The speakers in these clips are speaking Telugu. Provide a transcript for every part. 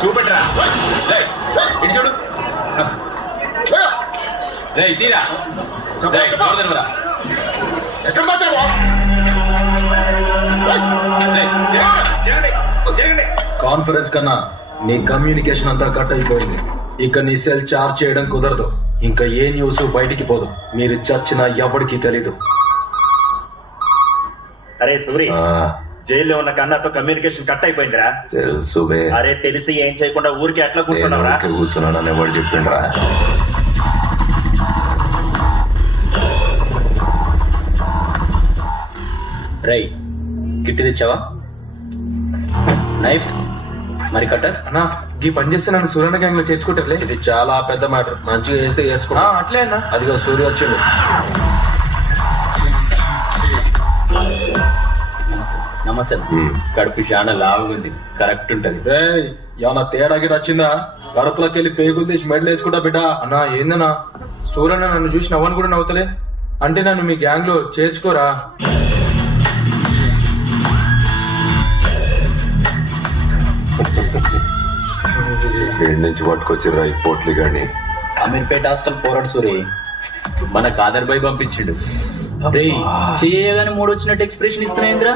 చూపెట్టరా చూడు తీరా కాన్ఫరెన్స్ కన్నా నీ కమ్యూనికేషన్ అంతా కట్ అయిపోయింది. ఇక నీ సెల్ చార్జ్ చేయడం కుదరదు. ఇంకా ఏ న్యూస్ బయటికి పోదు. మీరు చచ్చినా ఎవరికి తెలీదు. అరే సూరి, జైల్లో ఉన్న కన్నాతో కమ్యూనికేషన్ కట్ అయిపోయిందిరా. తెలుసు. అరే తెలిసి ఏం చేయకుండా ఊరికి ఎట్లా కూర్చున్నావురా? కూర్చున్నాడని ఎవరు చెప్పిండ్రా? రై కిట్టి తెచ్చావా? నైఫ్ మరి కట్టర్ అన్నా ఈ పని చేస్తే నన్ను సూర్యన గ్యాంగ్ లో చేసుకుంటారులే. ఇది చాలా పెద్ద మ్యాటర్. మంచిగా చేస్తే చేసుకున్నా. అట్లే అన్నా. అదిగో సూర్య వచ్చిండు. నమస్తే. కడుపు చాలా లావుంది, కరెక్ట్ ఉంటది. ఏమన్నా తేడా గిట వచ్చిందా? కడుపులోకి వెళ్ళి పేగులు తీసి మెడలు వేసుకుంటా బిడ్డ. అన్నా ఏందన్నా, సూర్యన్న నన్ను చూసి నవ్వని కూడా నవ్వుతలే. అంటే నన్ను మీ గ్యాంగ్ లో చేసుకోరా? ఏడు నుంచి పట్టుకొచ్చిర్రా ఈ పోట్లి గాని. అమీర్పేట హాస్టల్ పోరాడు సూరి మన కాదర్ బాయ్ పంపించిండు. రే చేయగానే మూడు వచ్చినట్టు ఎక్స్ప్రెషన్ ఇస్తున్నాయింద్రా.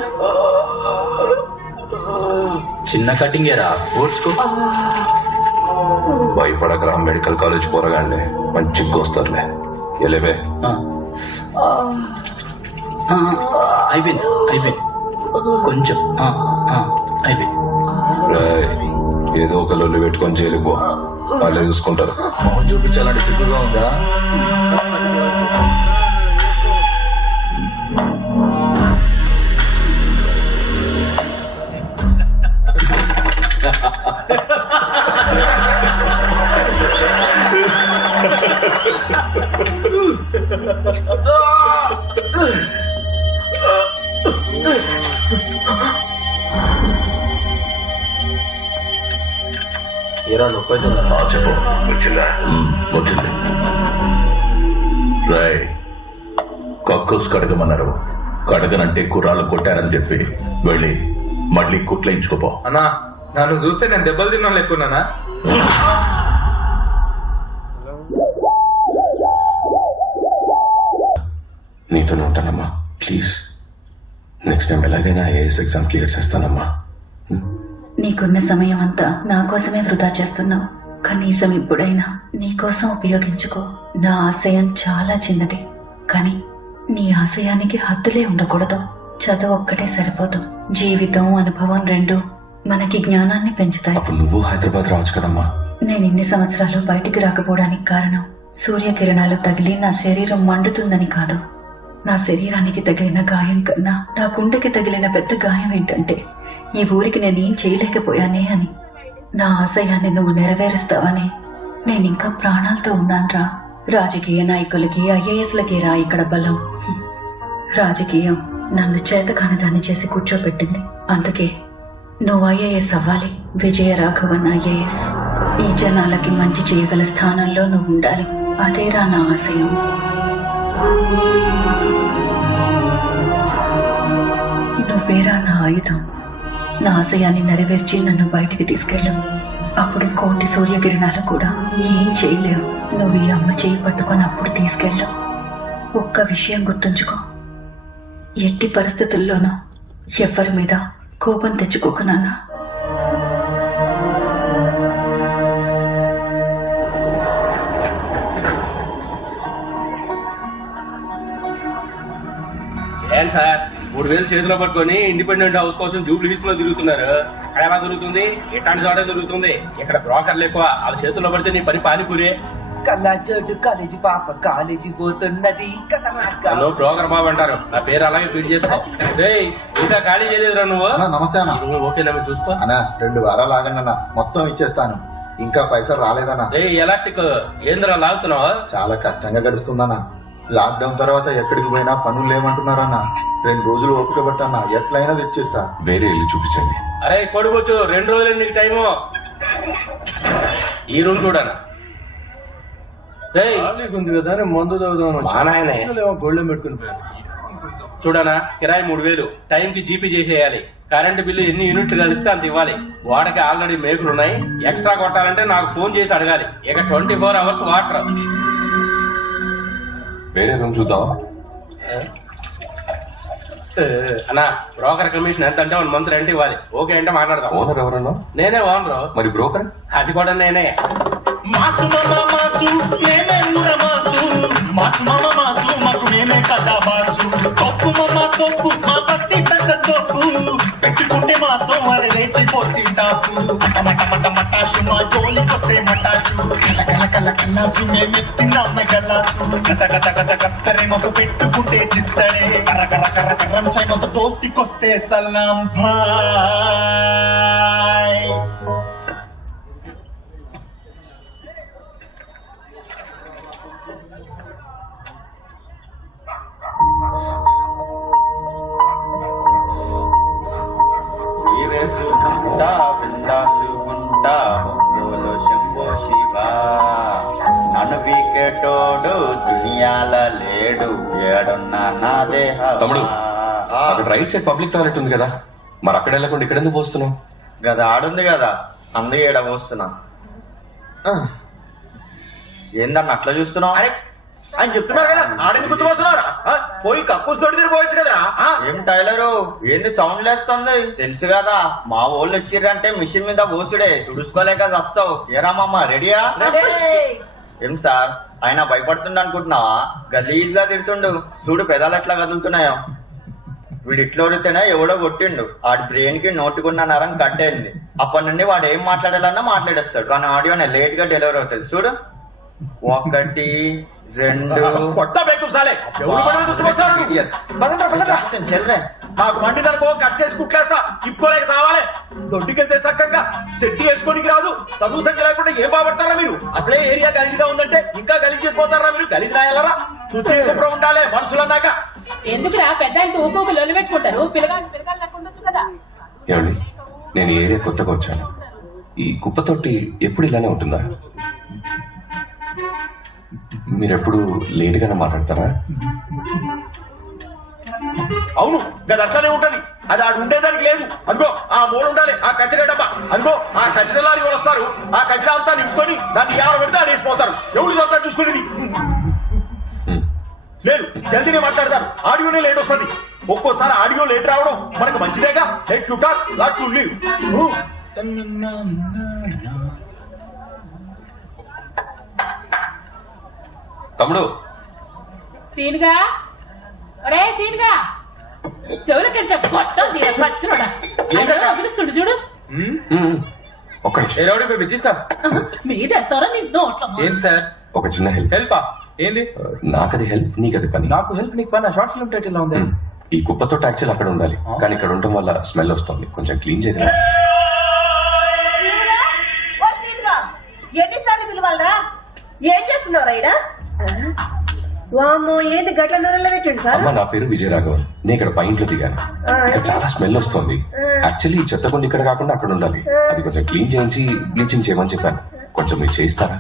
చిన్న కటింగ్ ఏరా, ఓడ్చుకో. భయపడకరా, మెడికల్ కాలేజ్ పోరగాండి మంచి వస్తారులే. ఎలేవే అయిపోయింది అయిపోయింది కొంచెం అయిపోయింది. ఏదో ఒక లొల్లి పెట్టుకొని జైలుకు పో, వాళ్ళే చూసుకుంటారు. మొహం చూపించాలంటే సిగ్గుగా ఉందా? ఏరా నొప్పి అవుతుందా? చెప్పు. వచ్చిందా? వచ్చింది. రాయ్ కక్కుస్ కడగమన్నారు. కడగనంటే కుర్రాళ్ళు కొట్టారని చెప్పి వెళ్ళి మళ్ళీ కుట్లేయించుకోపో. అన్నా నన్ను చూస్తే నేను దెబ్బలు తిన్నా లెక్కున్నానా? నీతోనే ఉంటానమ్మా, ప్లీజ్. నెక్స్ట్ టైం ఎలాగైనా ఏఎస్ ఎగ్జామ్ క్లియర్ చేస్తానమ్మా. నీకున్న సమయం అంతా నా కోసమే వృధా చేస్తున్నావు. కనీసం ఇప్పుడైనా నీ కోసం ఉపయోగించుకో. నా ఆశయం చాలా చిన్నది, కానీ నీ ఆశయానికి హద్దులే ఉండకూడదు. చదువు ఒక్కటే సరిపోదు. జీవితం, అనుభవం రెండు మనకి జ్ఞానాన్ని పెంచుతాయి. అప్పుడు నువ్వు హైదరాబాద్ రావచ్చు కదమ్మా. నేను ఇన్ని సంవత్సరాలు బయటికి రాకపోవడానికి కారణం సూర్యకిరణాలు తగిలి నా శరీరం మండుతుందని కాదు. నా శరీరానికి తగిలిన గాయం కన్నా నా గుండెకి తగిలిన పెద్ద గాయం ఏంటంటే ఈ ఊరికి నేనేం చేయలేకపోయానే అని. నా ఆశయాన్ని నువ్వు నెరవేరుస్తావని నేనింకా ప్రాణాలతో ఉన్నాన్రా. రాజకీయ నాయకులకి, ఐఏఎస్లకి రా ఇక్కడ బలం. రాజకీయం నన్ను చేతకాని దాన్ని చేసి కూర్చోపెట్టింది. అందుకే నువ్వు ఐఏఎస్ అవ్వాలి. విజయ రాఘవన్ ఐఏఎస్. ఈ జనాలకి మంచి చేయగల స్థానంలో నువ్వు ఉండాలి. అదేరా నా ఆశయం. నువ్వేరా నా ఆయుధం. నా ఆశయాన్ని నెరవేర్చి నన్ను బయటికి తీసుకెళ్ళు. అప్పుడు కోటి సూర్యకిరణాలు కూడా ఏం చేయలేవు. నువ్వు ఈ అమ్మ చేయి పట్టుకొని అప్పుడు తీసుకెళ్ళు. ఒక్క విషయం గుర్తుంచుకో, ఎట్టి పరిస్థితుల్లోనూ ఎవరి మీద కోపం తెచ్చుకోకు నాన్న. ఏం సార్ 3000 చేతిలో పట్టుకొని ఇండిపెండెంట్ హౌస్ కోసం జూబ్లీహిల్స్ లో తిరుగుతున్నారు. అక్కడ ఎలా దొరుకుతుంది? ఎట్లాంటి చోట దొరుకుతుంది. ఇక్కడ బ్రోకర్లు ఎక్కువ. వాళ్ళ చేతుల్లో పడితే నీ పని పానీపూరే. కల్లాచోటు కాలేజీ పాప కాలేజీ పోతున్నది. నన్ను బ్రోకర్ బాబు అంటారు. నా పేరు అలాగే ఫీడ్ చేసుకో. ఇంకా ఖాళీ చేయలేదురా నువ్వు? నమస్తే అన్న. నువ్వు ఓకేనా చూసుకో అన్నా. 2 వారాలు ఆగండి, మొత్తం ఇచ్చేస్తాను. ఇంకా పైసలు రాలేదన్నా. ఎలాస్టిక్ ఏందిరా లాగుతున్నావా? చాలా కష్టంగా గడుస్తుందన్నా. లాక్డౌన్ తర్వాత ఎక్కడికి పోయినా పనులు లేమంటున్నారన్నా. 2 రోజులు ఓపిక పట్టన్నా, ఎట్లయినా తెచ్చేస్తా. వేరే ఇల్లు చూపించండి. అరే కొడుకోవచ్చు, 2 రోజులు నీకు టైము. ఈ రూమ్ చూడనా? ఉంది కదా, మందు చదువుదాం. మా నాయనే గోల్డెన్ పెట్టుకుని పోయాను. చూడనా కిరాయి 3000, టైంకి జీపీ చేసేయాలి. కరెంటు బిల్లు ఎన్ని యూనిట్లు కలిస్తే అంత ఇవ్వాలి. వాడకి ఆల్రెడీ మేకులు ఉన్నాయి. ఎక్స్ట్రా కొట్టాలంటే నాకు ఫోన్ చేసి అడగాలి. ఇక 24 hours వాటర్. వేరే రూమ్ చూద్దామా? అన్నా బ్రోకర్ కమిషన్ ఎంత అంటే 1 month రెంట్ ఇవ్వాలి. ఓకే అంటే మాట్లాడదాం. ఓనర్ ఎవరన్నా? నేనే ఓనరు. మరి బ్రోకర్? అది కూడా నేనే. మాసు మామ మాసు మేమే ఊర మాసు మాసు మామ మాసు మాకు మేమే కదా బాసు తప్పు మామ తప్పు మా బస్తి పెద్ద తప్పు పెట్టుకుంటే మాతో మరి లేచిపోతి టాపు మట మట మట మటాసు మా జోలికొస్తే మటాసు కల కల కల కల్లాసు మేమెత్తినామె గల్లాసు గత గత గత కత్తరే మాకు పెట్టుకుంటే చిత్తడే కర్ర కర్ర కర్ర కర్రం చై మాకు దోస్తికొస్తే సలాం భాయ్. వీరేసుకుంటా బిందాసుకుంటా బోలో శంభో శివ నన్ను వీకెటోడు దునియాల లేడు ఏడున్నా నా దేహ. తమ్ముడు, అక్కడ రైట్ సైడ్ పబ్లిక్ టాయిలెట్ ఉంది కదా, మరి అక్కడ వెళ్ళకుండా ఇక్కడ ఎందుకు పోస్తున్నావు? గద ఆడుంది కదా, అందుకే ఈడ పోస్తున్నా. ఏందన్న అట్లా చూస్తున్నావు? ఆయన చెప్తున్నారు కదా, ఆడేందుకు గుర్తుపోతున్నారా? పోయి కక్కుస్ తోటి తిరిగిపోవచ్చు కదరా. ఏం టైలరు ఏంది సౌండ్ లేస్తుంది? తెలుసు కదా, మా వాళ్ళు వచ్చిర్రంటే మిషన్ మీద పోసుడే, తుడుచుకోలేక వస్తావు. ఏరా మామ రెడీయా? ఏం సార్ ఆయన భయపడుతుండ అనుకుంటున్నావా? గలీజ్ గా తిడుతుండు చూడు, పెదాలు ఎట్లా కదులుతున్నాయో. వీడు ఇట్లా వరితేనే ఎవడో కొట్టిండు, ఆడి బ్రెయిన్ కి నోటుకున్న నరం కట్టేంది. అప్పటి నుండి వాడు ఏం మాట్లాడాలన్నా మాట్లాడేస్తాడు, కానీ ఆడియోనే లేట్ గా డెలివరీ అవుతుంది. చూడు 1 2 కొత్త బేకు సాలే ఎవరు పని మీద గుర్తుకొస్తారు? చెల్రే నాకు మండి దనుకో కట్ చేసి కుట్లేస్తా, ఇప్పుకోలేక సావాలే. దొడ్డికెళ్తే సక్కంగా చెట్టు వేసుకోనికి రాదు, చదువు సంఖ్య లేకుండా ఏం బాగుపడతారా మీరు? అసలే ఏరియా గలీజ్గా ఉందంటే ఇంకా గలీజ్ చేసిపోతారా మీరు? గలీజ్ రాయాలరా? శుద్ధి శుభ్రం ఉండాలి మనుషులన్నాక. ఎందుకురా పెద్ద ఊపు లొల్లి పెట్టుకుంటారు? పిల్లగాళ్ళు లేకుండా కదా. ఏమండి, నేను ఈ ఏరియా కొత్తగా వచ్చాను. ఈ కుప్పతొట్టి ఎప్పుడు ఇలానే ఉంటుందా? మీరెప్పుడు లేట్ గానే మాట్లాడతారా? అవును, గది అట్లనే ఉంటది. అది ఆడు ఉండేదానికి లేదు. అదిగో ఆ మూల ఉండాలి, ఆ కచ్చర డబ్బా. అదిగో ఆ కచ్చర లారీ వాళ్ళు వస్తారు, ఆ కచ్చర అంతా నింపుకొని దాన్ని ఎవరు పెడితే ఆడేసిపోతారు. ఎవరు ఇదంతా చూసుకునేది లేదు. జల్దీనే మాట్లాడతారు, ఆడియోనే లేట్ వస్తుంది. ఒక్కోసారి ఆడియో లేట్ రావడం మనకు మంచిదేగా. Let you talk, let you live. తమ్ముడు సీన్గా ఒరే సీన్గా చెవులకి కొట్టం వచ్చినోడా పిలుస్తుండు చూడు. ఒక్క నిమిషం. తీసుకో. మీరేస్తారా నీ నోట్లో? ఏంటి సార్? ఒక చిన్న హెల్ప్. హెల్పా? ఏంది? నాకది హెల్ప్, నీకది పని. నాకు హెల్ప్ నీకు పని. షార్ట్ ఫిల్మ్ టైటిల్ ఉంది. ఈ కుప్పతో యాక్చువల్ అక్కడ ఉండాలి, కానీ ఇక్కడ ఉండటం వల్ల స్మెల్ వస్తుంది. కొంచెం క్లీన్ చేయగలరా? ఎన్నిసార్లు పిలవాలరా? ఏం చేస్తున్నారా ఈడ? వామ్మో, ఏంది గట్ల నూనెలో పెట్టండి సార్. అమ్మ, నా పేరు విజయరాఘవన్. నేను ఇక్కడ పైంట్లో దిగాను. ఇక్కడ చాలా స్మెల్ వస్తుంది. యాక్చువల్లీ ఈ చెత్తకుండా ఇక్కడ కాకుండా అక్కడ ఉండాలి. అది కొంచెం క్లీన్ చేయించి బ్లీచింగ్ చేయమని చెప్పాను. కొంచెం మీరు చేయిస్తారా?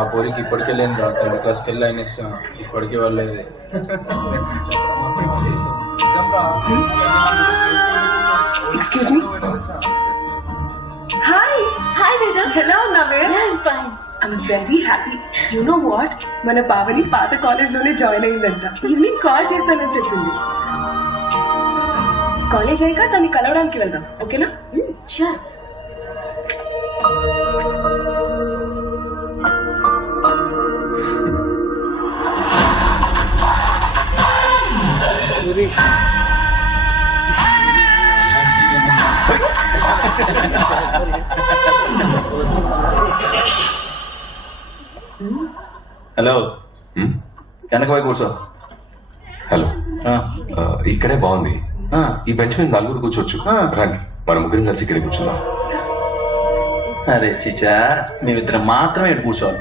ఆ పోరికి ఇప్పటికే లేని రా, 3rd క్లాస్కి వెళ్ళి ఆయన ఇస్తాం. ఇప్పటికే వాళ్ళేది. Excuse me. Hi hi Veda, ఎలా ఉన్నావే? I'm very happy. You know what, మన పావని పాత కాలేజ్ లోనే జాయిన్ అయిందంట. ఈవినింగ్ కాల్ చేస్తానని చెప్పింది. కాలేజ్ అయ్యాక తన్ని కలవడానికి వెళ్దాం, ఓకేనా? షూర్. హలో హ్మ్? వెనక పోయి కూర్చో. హలో ఇక్కడే బాగుంది. ఈ బెంచ్ మీద నలుగురు కూర్చోవచ్చు. రండి మన ముగ్గురం కలిసి ఇక్కడే కూర్చుందాం. సరే చిచా మేమిద్దరం మాత్రమే ఇక్కడ కూర్చోవాలి.